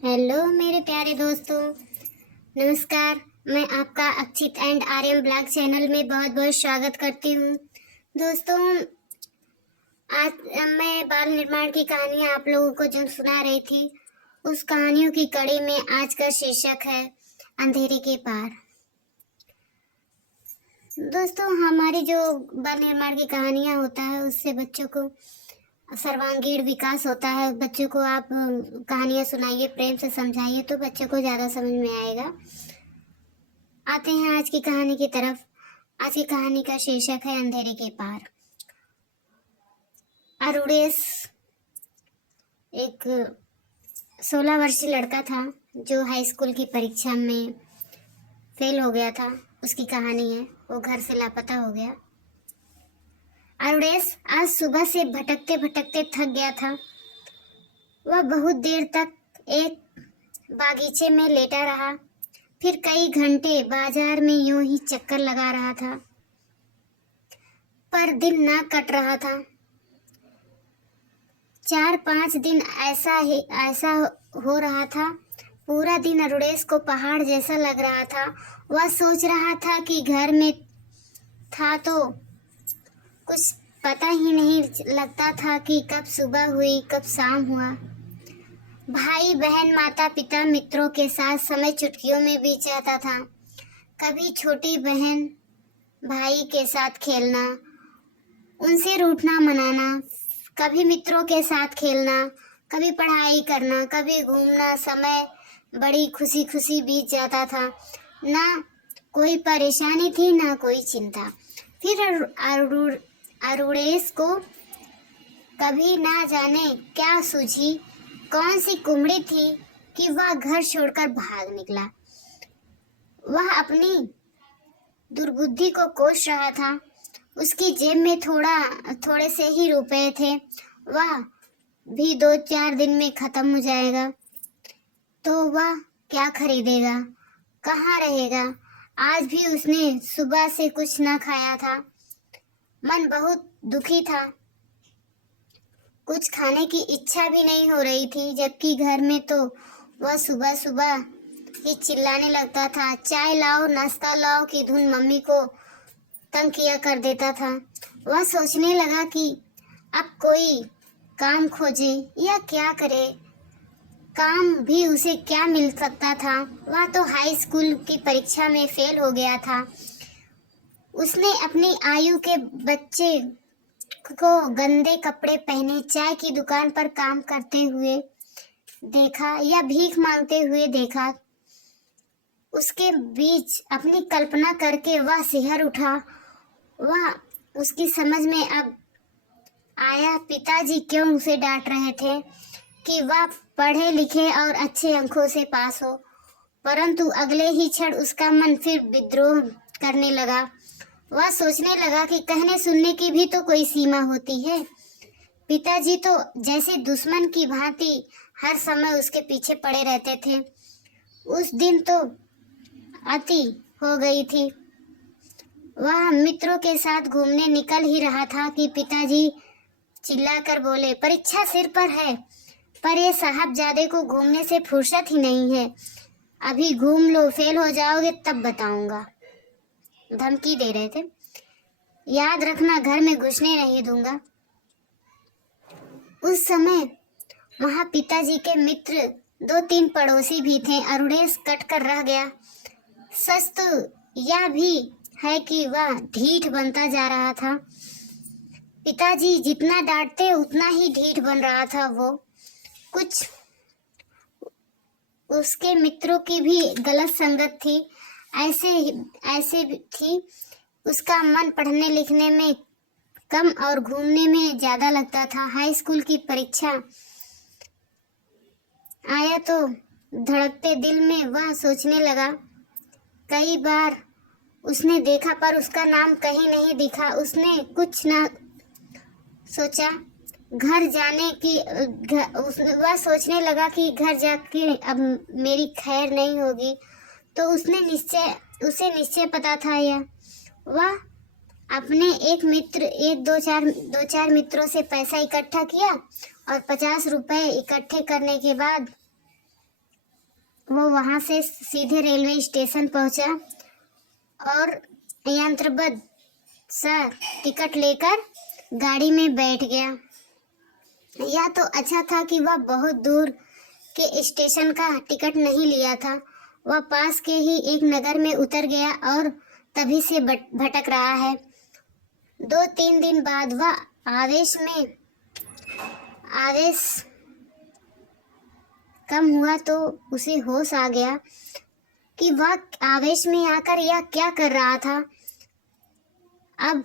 Hello मेरे प्यारे दोस्तों, नमस्कार। मैं आपका Akshit and Aryan blog channel में बहुत बहुत स्वागत करती हूँ। दोस्तों, आज मैं बाल निर्माण की कहानियाँ आप लोगों को जो सुना रही थी, उस कहानियों की कड़ी में आज का शीर्षक है अंधेरे के पार। दोस्तों, हमारी जो बाल निर्माण की कहानियाँ होता है उससे बच्चों को सर्वांगीण विकास होता है। बच्चों को आप कहानियाँ सुनाइए, प्रेम से समझाइए तो बच्चों को ज़्यादा समझ में आएगा। आते हैं आज की कहानी की तरफ। आज की कहानी का शीर्षक है अंधेरे के पार। अरुणेश एक 16 वर्षीय लड़का था जो हाई स्कूल की परीक्षा में फेल हो गया था। उसकी कहानी है, वो घर से लापता हो गया। अरुणेश आज सुबह से भटकते भटकते थक गया था। वह बहुत देर तक एक बागीचे में लेटा रहा, फिर कई घंटे बाजार में यूं ही चक्कर लगा रहा था, पर दिन ना कट रहा था। 4-5 दिन ऐसा हो रहा था। पूरा दिन अरुणेश को पहाड़ जैसा लग रहा था। वह सोच रहा था कि घर में था तो कुछ पता ही नहीं लगता था कि कब सुबह हुई कब शाम हुआ। भाई बहन माता पिता मित्रों के साथ समय चुटकियों में बीत जाता था। कभी छोटी बहन भाई के साथ खेलना, उनसे रूठना मनाना, कभी मित्रों के साथ खेलना, कभी पढ़ाई करना, कभी घूमना। समय बड़ी खुशी खुशी बीत जाता था। ना कोई परेशानी थी ना कोई चिंता। फिर अरुणेश को कभी ना जाने क्या सूझी, कौन सी कुमड़ी थी कि वह घर छोड़कर भाग निकला। वह अपनी दुर्बुद्धि को कोस रहा था। उसकी जेब में थोड़े से ही रुपए थे। वह भी 2-4 दिन में खत्म हो जाएगा, तो वह क्या खरीदेगा, कहाँ रहेगा। आज भी उसने सुबह से कुछ न खाया था। मन बहुत दुखी था। कुछ खाने की इच्छा भी नहीं हो रही थी, जबकि घर में तो वह सुबह सुबह ही चिल्लाने लगता था। चाय लाओ, नाश्ता लाओ की धुन मम्मी को तंग किया कर देता था। वह सोचने लगा कि अब कोई काम खोजे या क्या करे। काम भी उसे क्या मिल सकता था। वह तो हाई स्कूल की परीक्षा में फेल हो गया था। उसने अपनी आयु के बच्चे को गंदे कपड़े पहने चाय की दुकान पर काम करते हुए देखा या भीख मांगते हुए देखा। उसके बीच अपनी कल्पना करके वह सिहर उठा। वह उसकी समझ में अब आया पिताजी क्यों उसे डांट रहे थे कि वह पढ़े लिखे और अच्छे अंकों से पास हो। परंतु अगले ही क्षण उसका मन फिर विद्रोह करने लगा। वह सोचने लगा कि कहने सुनने की भी तो कोई सीमा होती है। पिताजी तो जैसे दुश्मन की भांति हर समय उसके पीछे पड़े रहते थे। उस दिन तो अति हो गई थी। वह मित्रों के साथ घूमने निकल ही रहा था कि पिताजी चिल्लाकर बोले, परीक्षा सिर पर है, पर ये साहबजादे को घूमने से फुर्सत ही नहीं है। अभी घूम लो, फेल हो जाओगे तब बताऊंगा। धमकी दे रहे थे। याद रखना, घर में घुसने नहीं दूंगा। उस समय वहां पिताजी के मित्र 2-3 पड़ोसी भी थे। अरुणेश कट कर रह गया। सच तो यह भी है कि वह ढीठ बनता जा रहा था। पिताजी जितना डांटते उतना ही ढीठ बन रहा था वो। कुछ उसके मित्रों की भी गलत संगत थी। ऐसे थी। उसका मन पढ़ने लिखने में कम और घूमने में ज्यादा लगता था। हाई स्कूल की परीक्षा आया तो धड़कते दिल में वह सोचने लगा। कई बार उसने देखा पर उसका नाम कहीं नहीं दिखा। उसने कुछ ना सोचा। घर जाने की वह सोचने लगा कि घर जाके अब मेरी खैर नहीं होगी। तो उसे निश्चय पता था यह। वह अपने दो चार मित्रों से पैसा इकट्ठा किया और 50 रुपए इकट्ठे करने के बाद वो वहां से सीधे रेलवे स्टेशन पहुंचा और यंत्रबद्ध सा टिकट लेकर गाड़ी में बैठ गया। यह तो अच्छा था कि वह बहुत दूर के स्टेशन का टिकट नहीं लिया था। वह पास के ही एक नगर में उतर गया और तभी से भटक रहा है। 2-3 दिन बाद वह आवेश कम हुआ तो उसे होश आ गया कि वह आवेश में आकर यह क्या कर रहा था। अब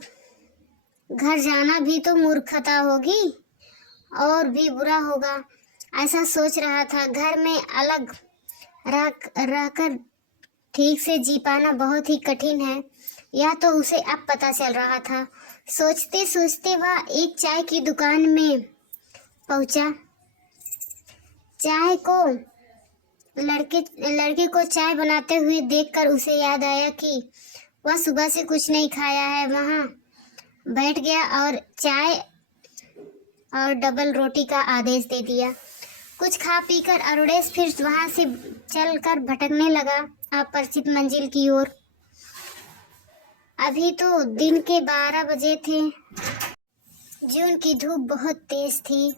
घर जाना भी तो मूर्खता होगी और भी बुरा होगा, ऐसा सोच रहा था। घर में अलग रहकर ठीक से जी पाना बहुत ही कठिन है, यह तो उसे अब पता चल रहा था। सोचते सोचते वह एक चाय की दुकान में पहुंचा। चाय को लड़के को चाय बनाते हुए देखकर उसे याद आया कि वह सुबह से कुछ नहीं खाया है। वहां बैठ गया और चाय और डबल रोटी का आदेश दे दिया। कुछ खा पीकर अरुणेश फिर वहां से चलकर भटकने लगा अपरिचित मंजिल की ओर। अभी तो दिन के 12 बजे थे। जून की धूप बहुत तेज थी।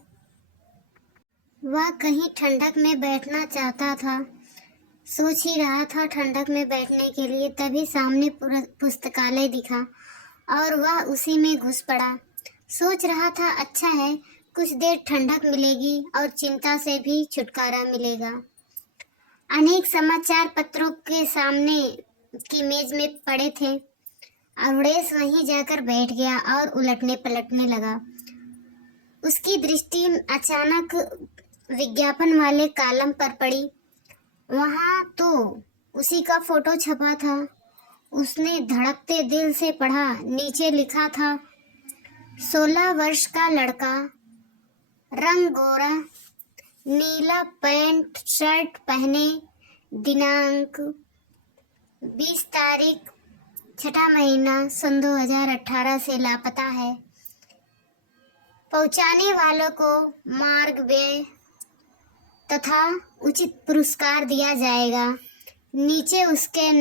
वह कहीं ठंडक में बैठना चाहता था। सोच ही रहा था ठंडक में बैठने के लिए, तभी सामने पुस्तकालय दिखा और वह उसी में घुस पड़ा। सोच रहा था अच्छा है, कुछ देर ठंडक मिलेगी और चिंता से भी छुटकारा मिलेगा। अनेक समाचार पत्रों के सामने की मेज में पड़े थे। अरुणेश वहीं जाकर बैठ गया और उलटने पलटने लगा। उसकी दृष्टि अचानक विज्ञापन वाले कॉलम पर पड़ी। वहां तो उसी का फोटो छपा था। उसने धड़कते दिल से पढ़ा। नीचे लिखा था 16 वर्ष का लड़का, रंग गोरा, नीला पैंट शर्ट पहने, दिनांक 20 तारीख 6वां महीना सन 2018 से लापता है। पहुंचाने वालों को मार्ग व्यय तथा उचित पुरस्कार दिया जाएगा। नीचे उसके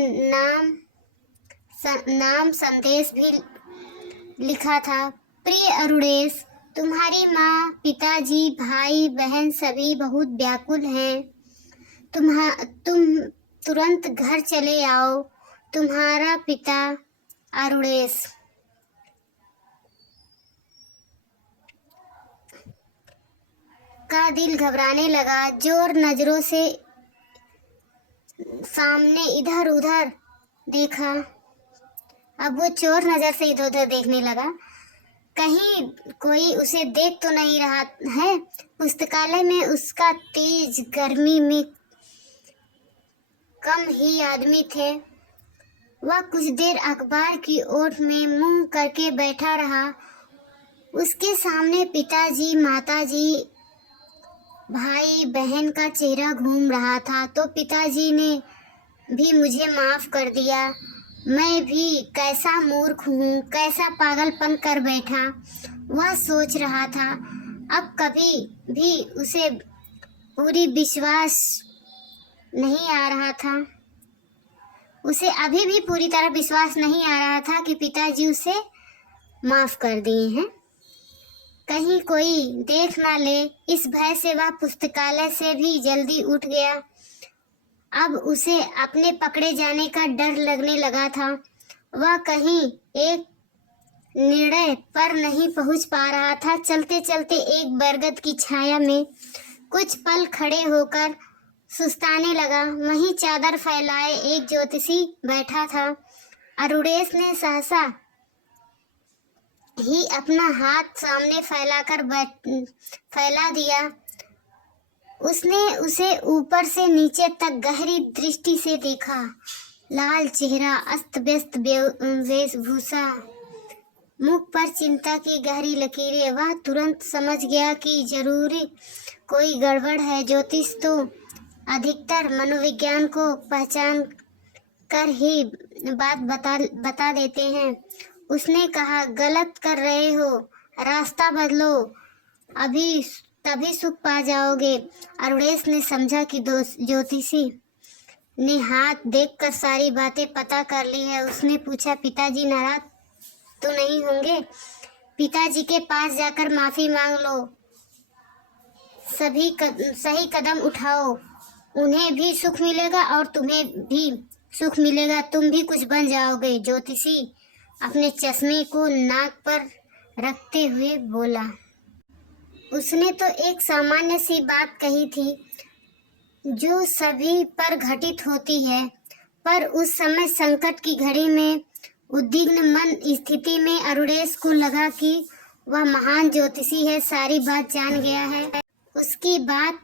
नाम संदेश भी लिखा था। प्रिय अरुणेश, तुम्हारी माँ, पिताजी, भाई बहन सभी बहुत व्याकुल हैं। तुम तुरंत घर चले आओ। तुम्हारा पिता अरुणेश। का दिल घबराने लगा। जोर नजरों से सामने इधर उधर देखा। अब वो चोर नजर से इधर उधर देखने लगा, कहीं कोई उसे देख तो नहीं रहा है। पुस्तकालय में उसका तेज गर्मी में कम ही आदमी थे। वह कुछ देर अखबार की ओट में मुंह करके बैठा रहा। उसके सामने पिताजी, माताजी, भाई बहन का चेहरा घूम रहा था। तो पिताजी ने भी मुझे माफ कर दिया। मैं भी कैसा मूर्ख हूँ, कैसा पागलपन कर बैठा, वह सोच रहा था। अब कभी भी उसे पूरी विश्वास नहीं आ रहा था। उसे अभी भी पूरी तरह विश्वास नहीं आ रहा था कि पिताजी उसे माफ कर दिए हैं। कहीं कोई देख ना ले, इस भय से वह पुस्तकालय से भी जल्दी उठ गया। अब उसे अपने पकड़े जाने का डर लगने लगा था। वह कहीं एक निर्णय पर नहीं पहुंच पा रहा था। चलते चलते एक बरगद की छाया में कुछ पल खड़े होकर सुस्ताने लगा। वहीं चादर फैलाए एक ज्योतिषी बैठा था। अरुणेश ने सहसा ही अपना हाथ सामने फैला दिया। उसने उसे ऊपर से नीचे तक गहरी दृष्टि से देखा। लाल चेहरा, अस्त व्यस्त वेशभूषा, मुख पर चिंता की गहरी लकीरें। वह तुरंत समझ गया कि जरूरी कोई गड़बड़ है। ज्योतिष तो अधिकतर मनोविज्ञान को पहचान कर ही बात बता देते हैं। उसने कहा, गलत कर रहे हो, रास्ता बदलो, अभी तभी सुख पा जाओगे। अरुणेश ने समझा कि ज्योतिषी ने हाथ देखकर सारी बातें पता कर ली है। उसने पूछा, पिताजी नाराज तो नहीं होंगे? पिताजी के पास जाकर माफी मांग लो, सही कदम उठाओ, उन्हें भी सुख मिलेगा और तुम्हें भी सुख मिलेगा, तुम भी कुछ बन जाओगे। ज्योतिषी अपने चश्मे को नाक पर रखते हुए बोला। उसने तो एक सामान्य सी बात कही थी जो सभी पर घटित होती है, पर उस समय संकट की घड़ी में उद्विग्न मन स्थिति में अरुणेश को लगा कि वह महान ज्योतिषी है, सारी बात जान गया है, उसकी बात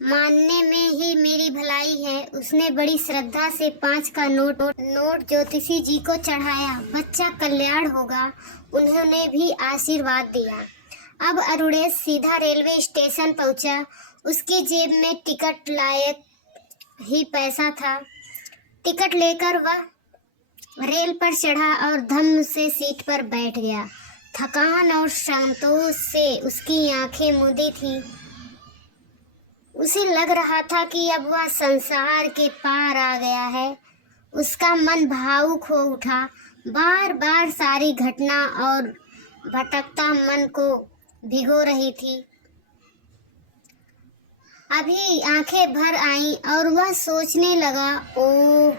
मानने में ही मेरी भलाई है। उसने बड़ी श्रद्धा से 5 का नोट ज्योतिषी जी को चढ़ाया। बच्चा कल्याण होगा, उन्होंने भी आशीर्वाद दिया। अब अरुणेश सीधा रेलवे स्टेशन पहुंचा। उसकी जेब में टिकट लायक ही पैसा था। टिकट लेकर वह रेल पर चढ़ा और धम्म से सीट पर बैठ गया। थकान और संतोष से उसकी आंखें मूंदी थीं। उसे लग रहा था कि अब वह संसार के पार आ गया है। उसका मन भावुक हो उठा। बार बार सारी घटना और भटकता मन को भिगो रही थी। अभी आंखें भर आईं और वह सोचने लगा, ओह,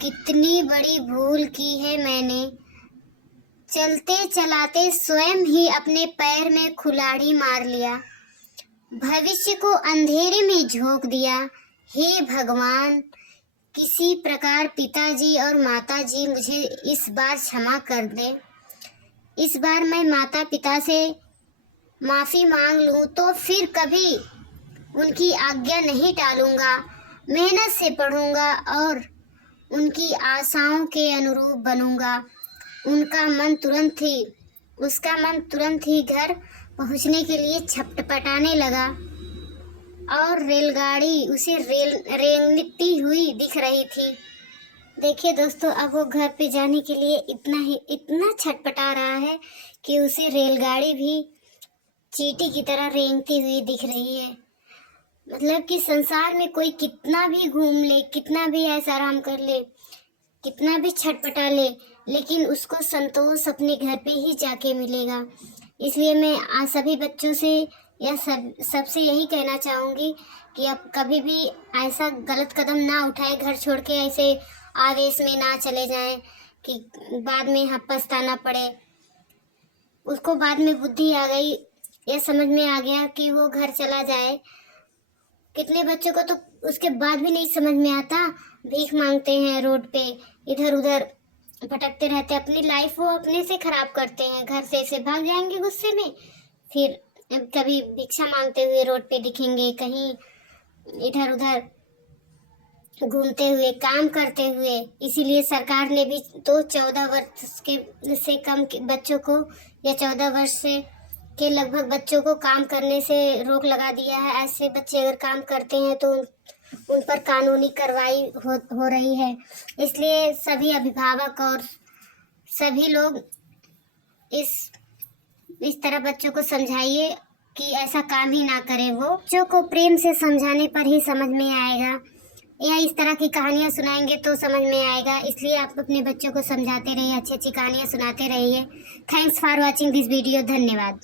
कितनी बड़ी भूल की है मैंने। चलते चलाते स्वयं ही अपने पैर में कुल्हाड़ी मार लिया, भविष्य को अंधेरे में झोंक दिया। हे भगवान, किसी प्रकार पिताजी और माताजी मुझे इस बार क्षमा कर दे। इस बार मैं माता पिता से माफ़ी मांग लूँ तो फिर कभी उनकी आज्ञा नहीं टालूंगा। मेहनत से पढ़ूंगा और उनकी आशाओं के अनुरूप बनूंगा। उसका मन तुरंत ही घर पहुंचने के लिए छटपटाने लगा और रेलगाड़ी उसे रेंगती हुई दिख रही थी। देखिए दोस्तों, अब वो घर पे जाने के लिए इतना छटपटा रहा है कि उसे रेलगाड़ी भी चींटी की तरह रेंगती हुई दिख रही है। मतलब कि संसार में कोई कितना भी घूम ले, कितना भी ऐसा आराम कर ले, कितना भी छटपटा ले, लेकिन उसको संतोष अपने घर पे ही जाके मिलेगा। इसलिए मैं सभी बच्चों से या सबसे यही कहना चाहूँगी कि अब कभी भी ऐसा गलत कदम ना उठाए, घर छोड़ के ऐसे आवेश में ना चले जाएं कि बाद में पछताना पड़े। उसको बाद में बुद्धि आ गई या समझ में आ गया कि वो घर चला जाए। कितने बच्चों को तो उसके बाद भी नहीं समझ में आता, भीख मांगते हैं रोड पे, इधर उधर भटकते रहते, अपनी लाइफ वो अपने से खराब करते हैं। घर से भाग जाएंगे गुस्से में, फिर कभी भिक्षा मांगते हुए रोड पे दिखेंगे, कहीं इधर उधर घूमते हुए, काम करते हुए। इसीलिए सरकार ने भी तो 14 वर्ष के से कम के बच्चों को या 14 वर्ष के लगभग बच्चों को काम करने से रोक लगा दिया है। ऐसे बच्चे अगर काम करते हैं तो उन पर कानूनी कार्रवाई हो रही है। इसलिए सभी अभिभावक और सभी लोग इस तरह बच्चों को समझाइए कि ऐसा काम ही ना करें। वो बच्चों को प्रेम से समझाने पर ही समझ में आएगा, या इस तरह की कहानियाँ सुनाएंगे तो समझ में आएगा। इसलिए आप अपने बच्चों को समझाते रहिए, अच्छी अच्छी कहानियाँ सुनाते रहिए। Thanks for watching this video. धन्यवाद।